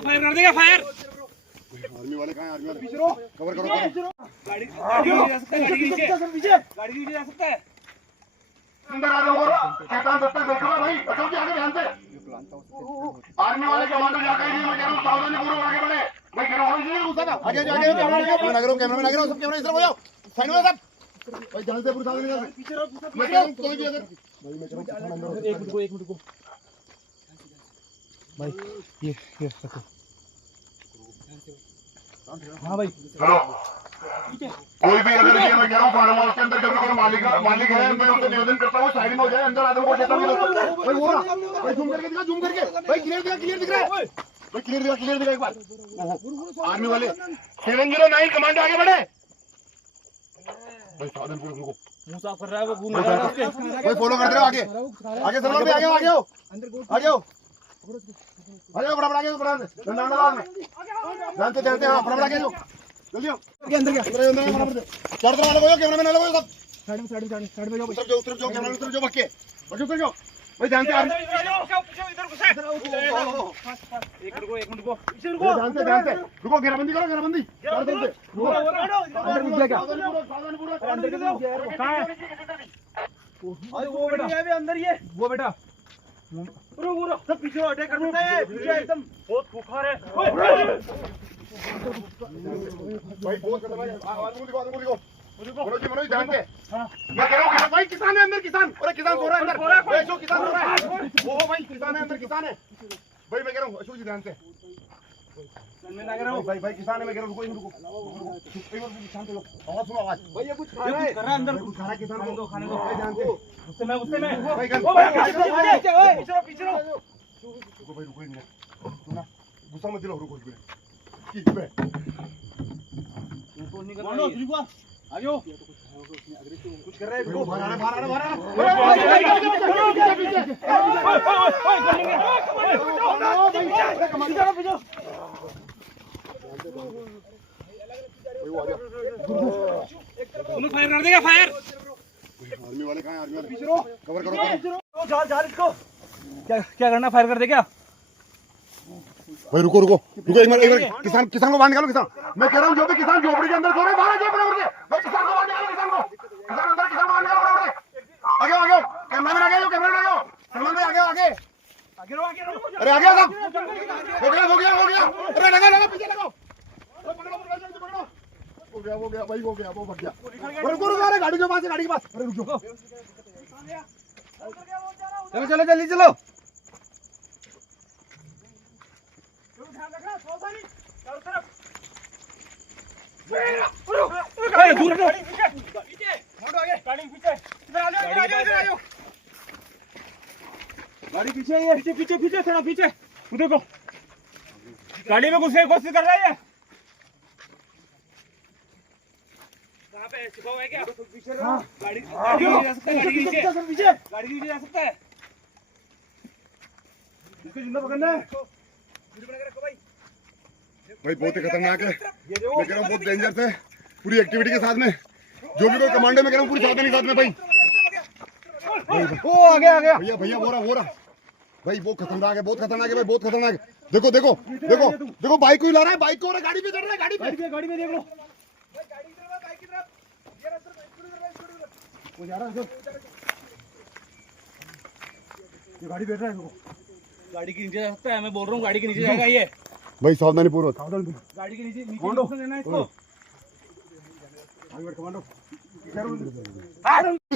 Fire कर देगा fire. Army वाले कहाँ हैं? आर्मी वाले कवर करो। गाड़ी जा सकता है, गाड़ी के नीचे जा सकता है। अंदर आ जाओ। शैतान सत्ता देखो भाई, बच्चों के आगे ध्यान से। आर्मी वाले कमांडो जाकर ही मैं कह रहा हूँ सावधानी पूर्वक आगे बढ़े। मैं कह रहा हूँ इसीलिए घुसा था। आगे जाओ, कैमरा लगा रहा हूँ, सब कैमरा इधर हो जाओ, साइड में सब भाई ध्यान से, पूरा सावधानी से। मैं कह रहा हूँ कोई भी अगर भाई मैं कह रहा हूँ एक मिनट को भाई ये रखो। हाँ भाई हेलो, कोई भी अगर ये मैं कह रहा हूँ फार्म हाउस के अंदर जब कोई मालिक है, मैं उनसे निवेदन करता हूँ साइड में हो जाए। अंदर आदमी को चेतावनी दे सकता है भाई। वो रहा भाई, जूम करके दिखा भाई। क्लियर दिख रहा है भाई। क्लियर दिखा एक बार। आर्मी वाले 709 कमांडो आगे बढ़े भाई। सावधान पूर्वक रुको। मुंह साफ कर रहा है वो, घूम रहा है उसके भाई। फॉलो करते रहो आगे सलमान भाई, आगे आओ फटाफट आगे जानते हाँ फटाफट आगे जाओ जल्दी आओ। अंदर क्या चार तरफ अलग हो जाओ, कैमरा मैन अलग हो जाओ, सब साइड में जाओ। उतर जाओ कैमरा में, उतर जाओ बक्के उतर जाओ भाई। ध्यान से एक मिनट को ध्यान से रुको। घेराबंदी करो, घेराबंदी अंदर। ये वो बेटा सब पीछे अटैक कर सकता है, पीछे एकदम बहुत बुखार है भाई, बहुत खतरनाक है। आवाज को दिखाओ मनोज ध्यान से। मैं कह रहा हूँ भाई किसान है अंदर, किसान सो रहा है अंदर। जो किसान सो रहा है वो भाई किसान है अंदर, किसान है भाई। मैं कह रहा हूँ अशोक जी ध्यान से भाई किसान है। मैं कह रहा हूँ रुको शांत हो। आवाज सुनो, आवाज भाई। ये कुछ खा रहा है अंदर, कुछ खा रहा है किसान को, खाने को ध्यान से। गुस्से में भाई पीछे रुको भाई, रुको सुना, गुस्सा मत दिलाओ, रुको कुछ कर रहा है। फायर कर देगा फायर। आर्मी वाले कहाँ हैं? आर्मी वाले कवर करो। जाल इसको क्या करना, फायर कर दे क्या भाई? रुको एक मिनट किसान को बाहर निकालो। किसान मैं कह रहा हूँ जो भी किसान झोपड़ी के अंदर सो रहे बाहर आ जाए बराबर से। भाई किसान को बाहर निकालो, किसान अंदर, किसान बाहर निकालो बराबर से। आगे कैमरा मैन आगे सलमान भाई आगे अरे आगे सब हो गया। अरे लगा पीछे लगाओ, हो गया भाई, वो भग गया। रुको अरे गाड़ी के पास, गाड़ी के पास। अरे रुको चलो जल्दी चलो। गाड़ी पीछे है, पीछे थोड़ा पीछे देखो। गाड़ी में घुसने की कोशिश कर रहा है। कहाँ पे छिपा हुआ है क्या? गाड़ी जा सकता है, गाड़ी के नीचे जा सकता है। इसको जिंदा पकड़ना है भाई। बहुत ही खतरनाक है, मैं कह रहा हूँ बहुत डेंजरस है। पूरी एक्टिविटी के साथ में जो भी कोई कमांडो में कह रहा हूँ पूरी सावधानी के साथ में भाई। वो आ गया भैया वो रहा भाई। वो खतरनाक है, बहुत खतरनाक है भाई, बहुत खतरनाक है। देखो बाइक को ही ला रहा है, बाइक को गाड़ी पे चढ़ रहा है। गाड़ी पे देख लो, वो जा रहा है, ये गाड़ी बैठ रहा है। गाड़ी के नीचे जा सकता है, मैं बोल रहा हूँ गाड़ी के नीचे जाएगा ये भाई। सावधानी पूर्वक गाड़ी के नीचे लेना इसको।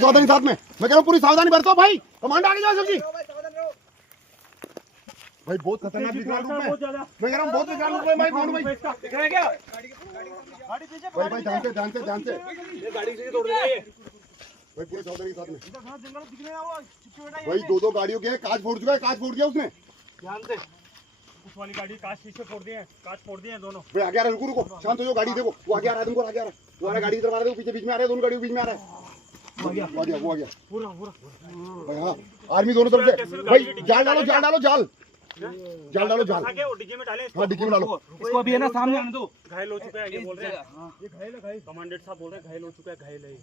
सावधानी साथ में, मैं कह रहा हूँ पूरी सावधानी बरतो भाई। कमांडो आगे जाओ सब्जी भाई। बहुत खतरनाक विकराल रूप में, मैं कह रहा हूँ बहुत विकराल रूप में भाई। कौन भाई क्या भाई ध्यान से गाड़ी से तोड़ देगा ये भाई। पूरी सावधानी के साथ में भाई। दो गाड़ियों के कांच फोड़ चुका है, कांच फोड़ दिया उसने। ध्यान से, उस वाली गाड़ी कांच शीशे फोड़ दिए हैं, कांच फोड़ दिए हैं दोनों। भाई आगे आ रहा है, रुको शांत हो जाओ। गाड़ी देखो, वो आगे आ रहा है, तुमको आगे आ रहा है। वो वाला गाड़ी की तरफ आ रहा है, पीछे बीच में आ रहा है, दोनों गाड़ियों के बीच में आ रहा है। वो आ गया पूरा भाई। हाँ आर्मी दोनों तरफ से भाई। जाल डालो जाल डालो जाल। आगे वो डिग्गी में डालें हाँ डिग्गी में डालो। इसको अभी है ना सामने आने दो। घायल हो चुका है ये बोल रहे हैं। ये घायल है घायल। कमांडेंट साहब बोल रहे हैं घायल हो चुका है घायल है।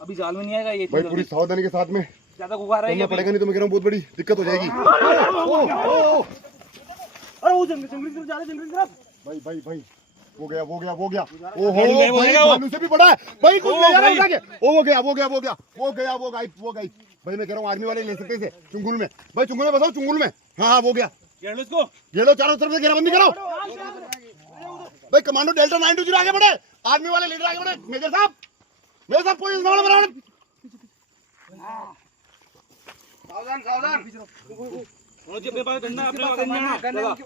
अभी जाल में नहीं आएगा ये। भाई पूरी सावधानी के साथ में ज्यादा गुगार है पड़ेगा नहीं तो मैं कह रहा हूँ बहुत बड़ी दिक्कत हो जाएगी। अरे वो जंगल की तरफ जा रहा है जंगल की तरफ। भाई भाई भाई वो गया ओहो भाई भालू से भी बड़ा है भाई कुछ ले जा रहा है ओ वो गया भाई मैं कह रहा हूँ आर्मी वाले ले सकते थे चुंगुल में भाई चुंगुल में बताओ चुंगुल में हाँ वो गया ये लो चारों तरफ से घेराबंदी करो भाई कमांडो डेल्टा 920 आगे बढ़े आर्मी वाले लीडर आगे बढ़े मेजर साहब पोजीशन संभालो बराबर सावधान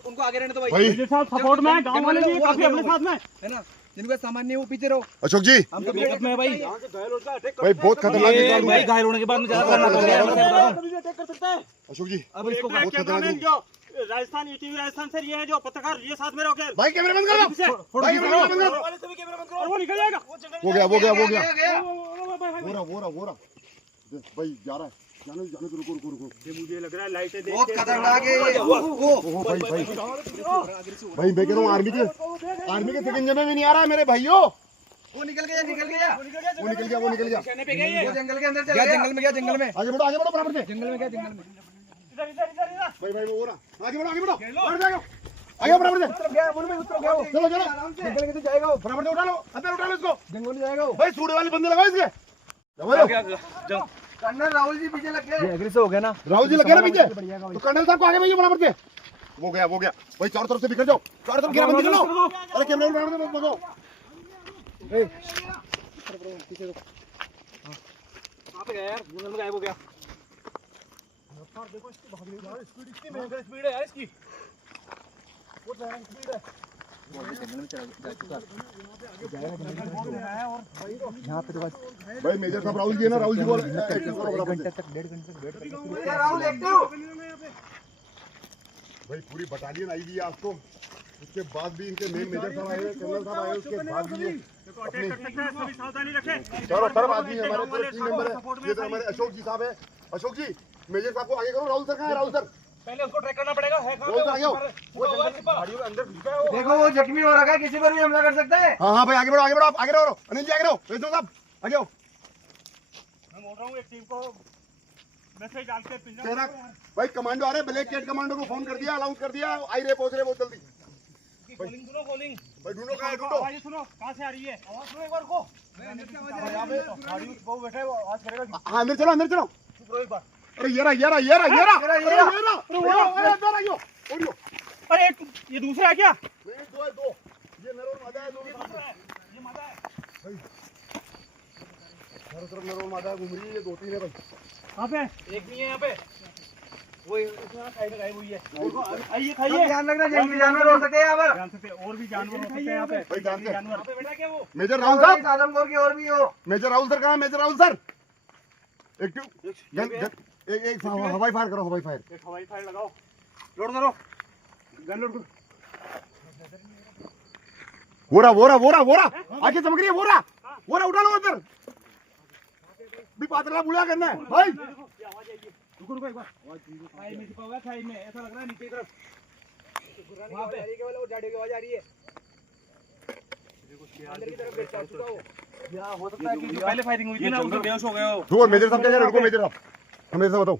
उनको आगे रहने दो भाई। भाई साहब सपोर्ट में गांव वाले भी काफी अपने साथ में है ना जिनका सामान नहीं वो पीछे रहो। अशोक जी हम तो बैकअप में है भाई। भाई बहुत खतरनाक है भाई घायल होने के बाद में ज्यादा करना पड़ेगा। अशोक जी अब इसको बहुत खतरनाक जो राजस्थान ईटीवी राजस्थान से ये है जो पत्रकार ये साथ में रहो भाई कैमरा बंद करो भाई कैमरा बंद करो वो निकल जाएगा। वो गया वो रहा भाई जा रहा है जाने रुको ये मुझे लग रहा है लाइटें देख बहुत खतरनाक है ये। भाई मैं कह रहा हूँ आर्मी के सिकंजे में भी नहीं आ रहा है मेरे भाइयों। वो निकल गया वो निकल गया वो जंगल के अंदर चला गया जंगल में आगे बढ़ो बराबर से जंगल में गया जंगल में भाई वो रहा आगे बढ़ो आगे बराबर से उतर गया वो चलो निकल के तो जाएगा वो बराबर से उठा लो इसको जंगल में जाएगा वो भाई सूड़े वाले बंदे लगाओ इसके कर्नल राहुल जी पीछे लग गए एग्रेसिव हो गया ना राहुल जी लगे ना पीछे तो कर्नल साहब को आगे भेजिए बराबर से वो गया भाई चारों तरफ से बिखर जाओ चारों तरफ घेराबंदी कर लो अरे कैमरा में बराबर से भगाओ पीछे रुक कहां पे गया यार जंगल में गायब हो गया। देखो इसकी भागने की स्पीड है यार इसकी बहुत ज्यादा स्पीड है। यहाँ पे तो बस भाई मेजर साहब राहुल जी है ना राहुल जी को 1 घंटे तक 1.5 घंटे तक राहुल एक्टिव भाई पूरी बटालियन आई हुई है आज तो उसके बाद भी इनके मेन मेजर साहब आए कर्नल साहब आए उसके बाद भी सावधानी रखें चारों तरफ आदमी है हमारे पूरे टीम मेंबर है ये तो हमारे अशोक जी साहब है अशोक जी मेजर साहब को आगे करो राहुल सर कहाँ है राहुल सर पहले उसको ट्रैक करना पड़ेगा है राहुल सर आगे हो देखो वो जख्मी हो रखा है किसी पर भी हमला कर सकता है। हाँ भाई आगे बढ़ो आप आगे रहो अनिल जी आगे रहो वेदो साहब आगे हो मैं बोल रहा हूँ एक टीम को मैसेज डाल के सेना भाई कमांडो आ रहे ब्लैक कैट कमांडो को फोन कर दिया अलाउंस कर दिया आई रहे पहुंच रहे बहुत जल्दी कॉलिंग सुनो कॉलिंग भाई ढूंढो कहाँ है ढूंढो आवाज सुनो कहाँ से आ रही है आवाज सुनो एक बार को यहाँ पे वो बैठा है वो आवाज करेगा हाँ अंदर चलो चुप रहो एक बार अरे ये रहा अरे ये दूसरा है क्या दो ये नरोल मादा है ये मादा है भाई चारों तरफ नरोल मादा घूम रही है ये 2-3 है भाई कहाँ पे एक नहीं है यहाँ पे वो इतना साइड में गायब हुई है आइए खाइए ध्यान रखना जंगली जानवर हो सकते हैं यहाँ पर जान सकते और भी जानवर हो सकते हैं यहाँ पे भाई जानते हैं जानवर पे बेटा क्या वो मेजर राहुल साहब आदमखोर की और भी हो मेजर राहुल सर कहाँ है मेजर राहुल सर एक हवाई फायर करो हवाई फायर एक हवाई फायर लगाओ लोड करो गन लोड करो वो रहा आगे चमक रही है वो रहा उठा लो उधर भी पात्रा बुला करना है भाई रुको एक बार खाई में छिपा हुआ है खाई में ऐसा लग रहा है नीचे की तरफ वहां पे वो जाड़े की आवाज आ रही है अंदर की तरफ बैठ चुका हो या हो सकता है कि जो पहले फायरिंग हुई थी ना उसमें बेहोश हो गए हो रुको मेजर साहब क्या कह रहे रुको मेजर साहब हमें ऐसा बताओ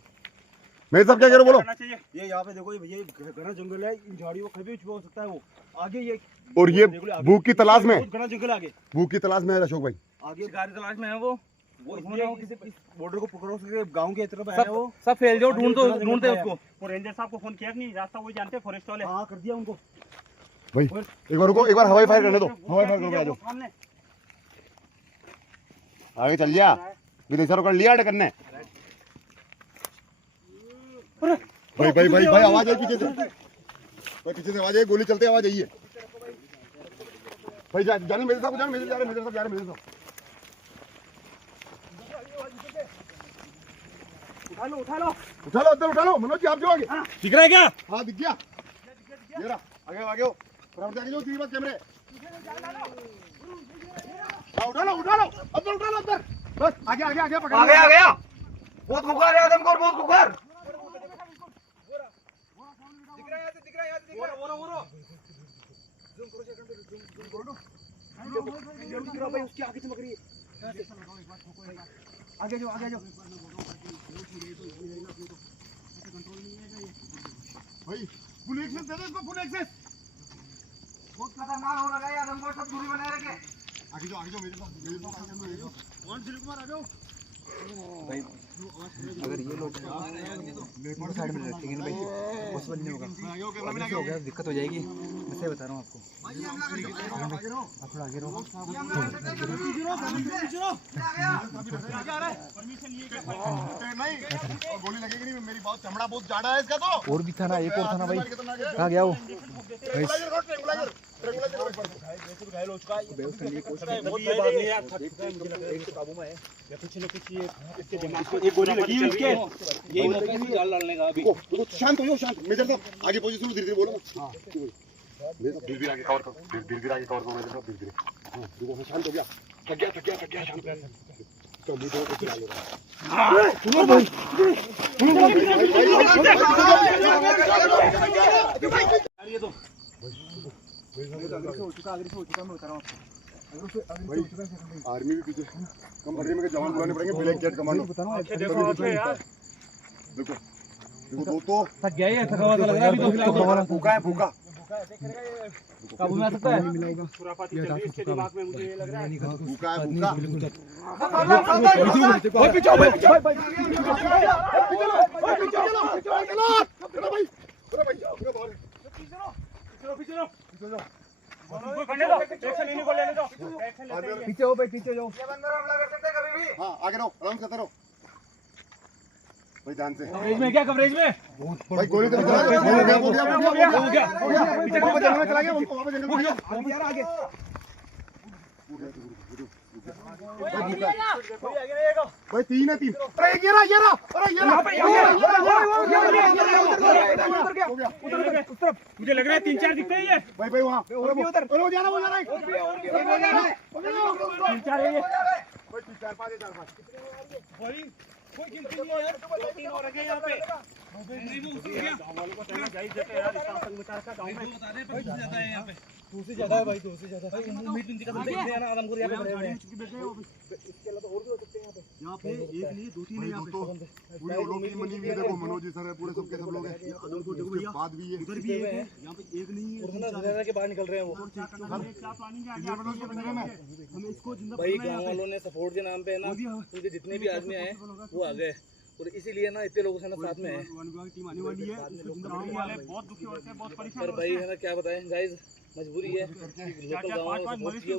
मेजर साहब क्या कह रहे बोलो ये यहाँ पे देखो ये भैया घना जंगल है इन झाड़ियों को कभी छुपा हो सकता है वो आगे ये और ये भूख की तलाश में घना जंगल आगे भूख की तलाश में है अशोक भाई आगे गाड़ी तलाश में है वो किसी बॉर्डर को पकड़ो उसके गांव की तरफ आया वो सब फैल जाओ ढूंढते उसको और रेंजर साहब को फोन किया नहीं रास्ता वही जानते हैं फॉरेस्ट वाले हां कर दिया उनको भाई एक बार रुको एक बार हवाई फायर करने दो हवाई फायर करो आ जाओ आगे चल जा विदेशरों कर लिया करने भाई आवाज आई पीछे से भाई पीछे से आवाज आई गोली चलते आवाज आई है भाई जाने मेरे साहब जाने मेरे जा रहे मेरे साहब जा रहे मेरे साहब उठा लो उठा लो मनोज जी आप जो आगे दिख रहा है क्या हाँ दिख गया ये रहा आगे हो बराबर आगे जो 3 बार कैमरे उठा लो अंदर बस आगे पकड़ आ गया बहुत खुखार है आदमखोर बहुत खुखार भाई उसकी आगे चमक रही है। आगे जाओ आगे जाओ भाई फुल एक्सेस दे दो इसको, फुल एक्सेस। बहुत खतरनाक हो रहा है यार, हमको सब दूरी बनाए रखे। आगे जाओ मेरे पास कौन दिलीप कुमार आ जाओ भाई अगर ये लोग लेफ्ट साइड में रखेंगे ना भाई पॉसिबल नहीं होगा, ऐसे हो गया दिक्कत हो जाएगी। मैं सही बता रहा हूँ आपको। आप थोड़ा आगे रहो। नहीं गोली लगेगी नहीं, मेरी बात, चमड़ा बहुत जाड़ा है इसका। तो और भी था ना, एक और था ना भाई, कहाँ गया वो? घायल हो चुका है काबू में है या कुछ न कुछ। ये इसके दिमाग को एक गोली लगी है इसके, यही मौका है जाल डालने का। अभी शांत हो जाओ, शांत। मेजर साहब आगे पोजीशन लो, धीरे-धीरे बोलो। हां धीरे-धीरे आगे कवर करो, धीरे-धीरे आगे कवर करो मेजर साहब, धीरे-धीरे। हां देखो शांत हो गया, थक गया शांत रह। तो मुझे को चला लो। सुनो भाई, ये तो आगे से हो चुका मैं बता रहा हूँ आपको। आर्मी भी पीछे कम बढ़ने में जवान बुलाने पड़ेंगे। ब्लैक जेट कमांडो देखो यार, देखो दोस्तों, थक गया ये, थका हुआ लग रहा है अभी तो। भूखा है भूखा। काबू में आ सकता है? खुरापाती चल रही है इसके दिमाग में, मुझे ये लग रहा है। भूखा है भूखा। भाई पीछे भाई पीछे भाई पीछे हो भाई, पीछे जाओ। हाँ आगे रहो, आराम से रहो भाई, ध्यान से। कवरेज में क्या, कवरेज में भाई गोली तो चला गया, हो गया पीछे को जंगल में चला गया, उनको वहां पे जंगल में यार आगे भाई 3 है 3। अरे ये रहा अरे ये रहा मुझे लग रहा है 3-4 दिखते हैं ये। भाई वहां उधर वो जाना 3-4 है ये। भाई 4-5 भाई कोई गिनती नहीं है यार, 2-3 और रखे यहाँ पे। गाँव वालों को कहना चाहिए जैसे यार इतना आतंक मचा रखा गाँव में। बता दे भाई ज्यादा है यहाँ पे, 2 से ज्यादा है भाई, 2 से ज्यादा। मीट नहीं दिखा सकते हैं ना आदमपुर यहाँ पे भरे हुए हैं। इसके अलावा और भी हो सकते हैं यहाँ पे एक नहीं 2-3 है यहाँ पे। पूरे लोग की मनी भी है, देखो मनोज जी सर है, पूरे सबके सब लोग हैं। आदमपुर देखो भैया, बात भी है, उधर भी है यहाँ पे, एक नहीं है। और के बाहर निकल रहे हैं वो। क्या प्लानिंग है हमें इसको जिंदा भाई? गाँव वालों ने सपोर्ट के नाम पे है ना, उनके जितने भी आदमी आए वो आ गए, और इसीलिए ना इतने लोगों से ना साथ में है। टीम आने वाली है, बहुत दुखी होते हैं, बहुत परेशान होते हैं। भाई है ना, क्या बताएं गाइस, मजबूरी है। लोकल गाँव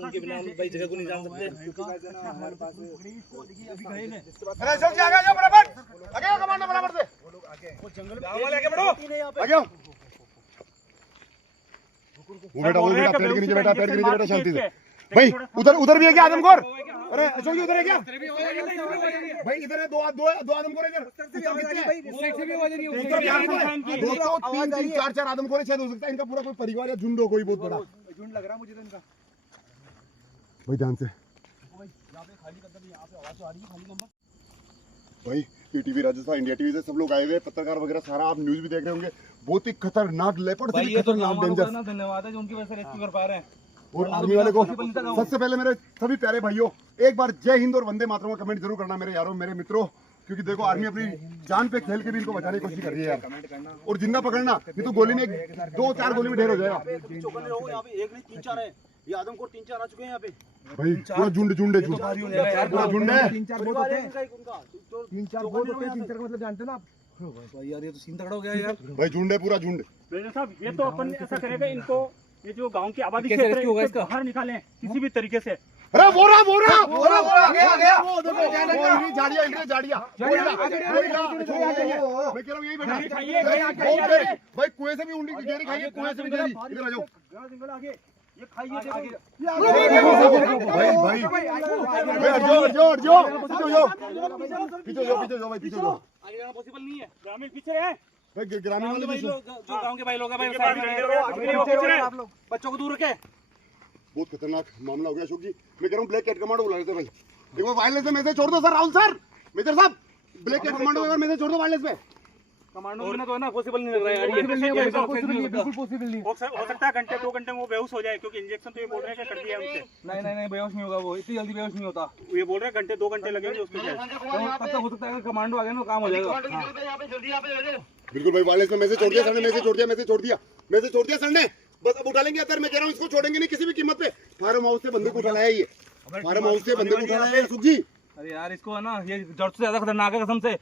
उनके बिना हम भाई जगह को नहीं जान सकते। हमारे पास अरे चल के आगे जाओ, बराबर आगे आओ, कमांडो बराबर से वो जंगल में गाँव वाले आगे बढ़ो, आगे आओ। वो बेटा पेड़ के नीचे बैठा, पेड़ के नीचे बैठा, शांति से। भाई उधर भी है क्या आदमखोर? अरे अशोक जी उधर है क्या भाई? इधर है दो आदमखोर इधर। दोस्तों 3-4 आदमखोर शायद हो सकता है, इनका पूरा कोई परिवार या झुंड हो, कोई बहुत बड़ा झुंड लग रहा मुझे तो इनका। भाई ध्यान से भाई, टीवी राजस्थान, इंडिया टीवी से सब लोग आए हुए, पत्रकार वगैरह सारा, आप न्यूज भी देख रहे होंगे। बहुत ही खतरनाक लेपर्ड से भी खतरनाक डेंजर। धन्यवाद है जो उनकी वजह से रेस्क्यू कर पा रहे हैं। और आर्मी वाले को सबसे पहले मेरे सभी प्यारे भाइयों, एक बार जय हिंद और वंदे मातरम का कमेंट जरूर करना मेरे यारों, मेरे मित्रों, क्योंकि देखो आर्मी अपनी जान पे खेल के भी इनको बचाने की कोशिश कर रही है यार। और जिंदा पकड़ना, नहीं तो गोली में 2-4 गोली में ढेर हो जाएगा। यहाँ पे एक नहीं 3-4 है, ये आदमखोर 3-4 आ चुके हैं यहाँ पे भाई। पूरा झुंड है, पूरा झुंड है। 3-4 बहुत होते हैं, 3-4 बहुत होते हैं। 3-4 का मतलब जानते हो ना आप भाई? यार ये तो सीन तगड़ा हो गया यार। भाई झुंड है, पूरा झुंड। साहब ये तो अपन ऐसा करेगा, इनको ये जो गांव की आबादी क्षेत्र है इसको बाहर निकालें किसी भी तरीके से। अरे बोरा आ गया वो देखो, झाड़ियां मैं कह रहा हूं यही बैठा भाई। कुएं से भी उंडी गेरी खाइए, कुएं से भी गेरी। इधर आ जाओ आगे, ये खाइए पीछे जाओ भाई, पीछे जाओ। आगे जाना पॉसिबल नहीं है, ग्रामीण पीछे है भाई, ग्रामीण वाले भाई लोग, जो गांव के भाई लोग हैं भाई, आप लोग बच्चों को दूर रखे। बहुत खतरनाक मामला हो गया अशोक जी। मैं कह रहा हूँ ब्लैक कैट कमांडो बुला लेते भाई। देखो वायरलेस में मैसेज छोड़ दो सर, राहुल सर, मेजर साहब, ब्लैक कैट कमांडो एक बार मैसेज छोड़ दो वायरलेस में। कमांडो बिना तो है ना पॉसिबल नहीं लग रहा है यार, ये बिल्कुल पॉसिबल नहीं। हो सकता है घंटे 2 घंटे में वो बेहोश हो जाए, क्योंकि इंजेक्शन तो ये बोल रहे हैं कि कर दिया है उनसे। नहीं बेहोश नहीं होगा वो, इतनी जल्दी बेहोश नहीं होता। ये बोल रहे हैं घंटे 2 घंटे लगेंगे उसके लिए। तब तक हो सकता है कमांडो आ गया ना, काम हो जाएगा। बिल्कुल भाई, वायरलेस में मैसेज छोड़ दिया सर ने, मैसेज छोड़ दिया सर ने। बस अब उठा लेंगे अंदर, मैं कह रहा हूँ इसको छोड़ेंगे नहीं किसी भी कीमत पे। फार्म हाउस से बंदूक उठाना है, ये फार्म हाउस से बंदूक उठाना है सुख जी। अरे यार इसको है ना, ये जड़ से ज्यादा खतरनाक है कसम से।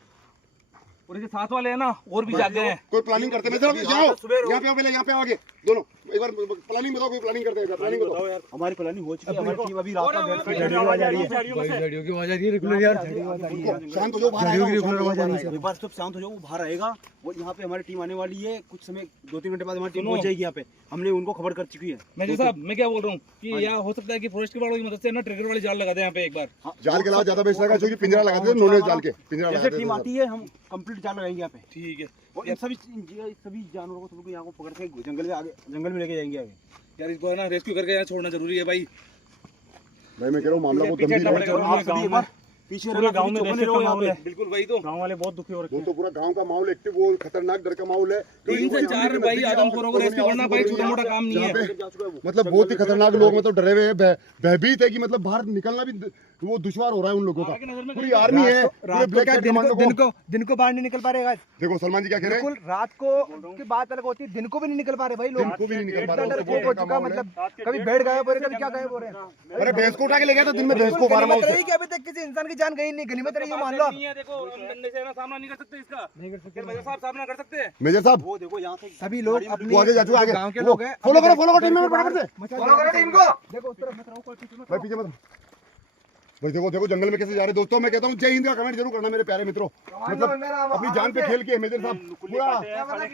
और इसके साथ वाले है ना और भी जागे हैं। कोई प्लानिंग करते हैं, जाओ यहाँ पे आओ, पहले यहाँ पे आओ आगे दोनों, एक बार प्लानिंग बताओ, कोई प्लानिंग करते हैं, प्लानिंग बताओ यार। हमारी प्लानिंग हो चुकी है, हमारी टीम अभी रात का वेट कर रही है। आवाज आ रही है भाई, रेडियो की आवाज आ रही है रेगुलर यार, आवाज आ रही है। शांत हो जाओ, बाहर आएगा, एक बार सब शांत हो जाओ, वो बाहर आएगा। वो यहाँ पे हमारी टीम आने वाली है, कुछ समय 2-3 घंटे बाद हमारी टीम पहुंच जाएगी यहाँ पे। हमने उनको खबर कर चुकी है। मेजर साहब मैं क्या बोल रहा हूँ कि यहाँ हो सकता है कि फॉरेस्ट के वालों की मदद से ना ट्रिगर वाली जाल लगा दें यहाँ पे एक बार। जाल के अलावा ज्यादा बेस्ट रहेगा, क्योंकि पिंजरा लगाते हैं, नॉन जाल के पिंजरा जैसे लगाते टीम हैं। आती है हम कंप्लीट जाल लगाएंगे यहाँ पे। ठीक है और इन सभी जानवरों को सबको यहाँ को पकड़ के जंगल में लेके जाएंगे आगे। यार, इसको है ना रेस्क्यू करके यहाँ छोड़ना जरूरी है भाई। भाई मैं कह रहा हूँ मामला बहुत गंभीर है। आप सभी एक बार पीछे रहना, गाँव में चौकन्ने रहो यहाँ पे। बिल्कुल भाई, तो गाँव वाले बहुत दुखी हो रखे वो हैं। तो पूरा गांव का माहौल एक्टिव, वो खतरनाक डर का माहौल है। 3 से 4 भाई आदमखोरों को रेस्क्यू करना भाई छोटा मोटा काम नहीं है। मतलब बहुत ही खतरनाक लोग मतलब डरे हुए हैं, भयभीत है कि मतलब बाहर निकलना भी वो दुश्वार हो रहा है उन लोगों का। पूरी आर्मी है, पूरे ब्लैक हैट कमांडो को। दिन को बाहर नहीं निकल पा रहे। देखो सलमान जी क्या कह रहे हैं, बिल्कुल रात को की बात अलग होती है, दिन को भी नहीं निकल पा रहे भाई लोग। दिन को भी नहीं निकल पा इतना डर रहे हो चुका, मतलब कभी बेड गायब हो रहे, कभी क्या गायब हो रहे हैं। अरे भैंस को उठा के ले गया था दिन में, भैंस को फार्म हाउस से। कि अभी तक किसी इंसान की जान गई नहीं, गनीमत रही है मान लो। नहीं है, देखो हम डंडे से ना सामना नहीं कर सकते इसका। नहीं कर सकते मेजर साहब, सामना कर सकते हैं। मेजर साहब वो देखो यहाँ से सभी लोग अपनी वो आगे जा चुका, आगे गांव के लोग हैं। फॉलो करो टीम में बराबर से फॉलो करो टीम को। देखो उस तरफ मत रहो, कोई पीछे मत भाई, पीछे मत भाई। देखो जंगल में कैसे जा रहे हैं दोस्तों। मैं कहता हूँ जय हिंद का कमेंट जरूर करना मेरे प्यारे मित्रों। मतलब अपनी जान पे खेल के मेजर साहब पूरा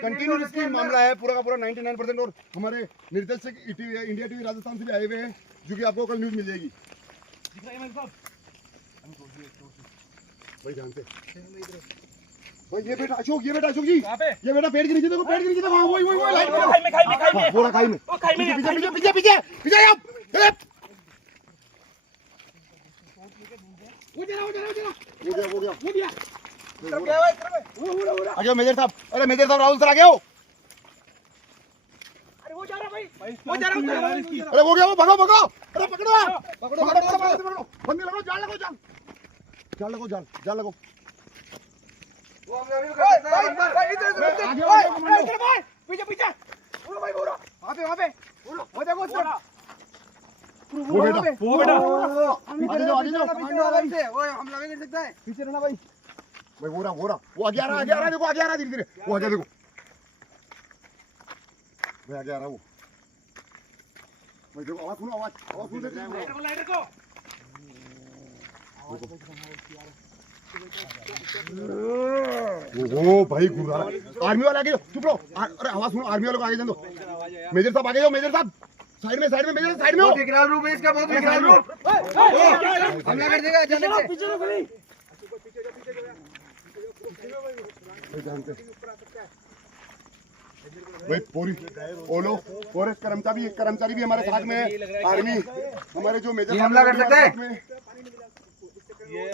कंटिन्यू रिस्की मामला है पूरा का पूरा 99%। और हमारे निर्देशक इंडिया टीवी राजस्थान से भी आए हुए हैं, जो कि आपको कल न्यूज मिल जाएगी। भाई जानते भाई, ये बेटा अशोक जी, ये बेटा पेड़ के नीचे देखो, पेड़ के नीचे देखो, वही लाइट में पूरा खाई में। पीछे आप आ जाओ मेजर साहब। अरे मेजर साहब, राहुल सर आ गए हो। अरे वो जा रहा, वो भगाओ। अरे पकड़ो बंदी लगाओ, जाल लगाओ। पीछे वहाँ पे वो देखो उस तरफ। वो बेटा आगे जाओ। हम लगे कर सकता है, पीछे रहना भाई। वो रहा वो आगे आ रहा देखो, आगे आ रहा धीरे वो आगे देखो भाई, आगे आ रहा वो भाई। देखो आवाज सुनो, लाइटर को वो भाई घूरा आर्मी वाले आगे चुप रहो। अरे आवाज सुनो, आर्मी वालों को आगे जान दो। मेजर साहब आगे जाओ, मेजर साहब साइड में मेजर साइड में हो। विकराल रूप है इसका, बहुत विकराल रूप। हमला कर देगा जल्दी से। भाई पूरी ओलो फॉरेस्ट कर्मचारी भी हमारे साथ में है, आर्मी हमारे जो मेजर हमला कर सकते हैं। ये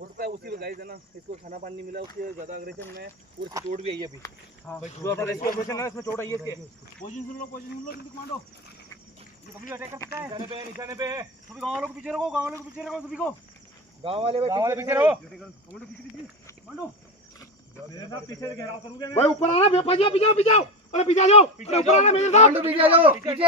हो सकता है उसी का गाइस है ना, इसको खाना पानी नहीं मिला, उसके ज्यादा अग्रेशन में और इसकी चोट भी आई है अभी। जो अपना रेस्क्यू ऑपरेशन है इसमें चोट आई है इसके। पोजीशन लो जल्दी कमांडो, ये कभी अटैक कर सकता है। निशाने पे है सभी। गांव वालों को पीछे रखो, सभी को गांव वाले पीछे रहो। कमांडो मेरे साथ पीछे से घेराव करोगे भाई, ऊपर आना, पीछे आओ। अरे पीछे आ जाओ, ऊपर आना मेजर साहब, पीछे आ जाओ, पीछे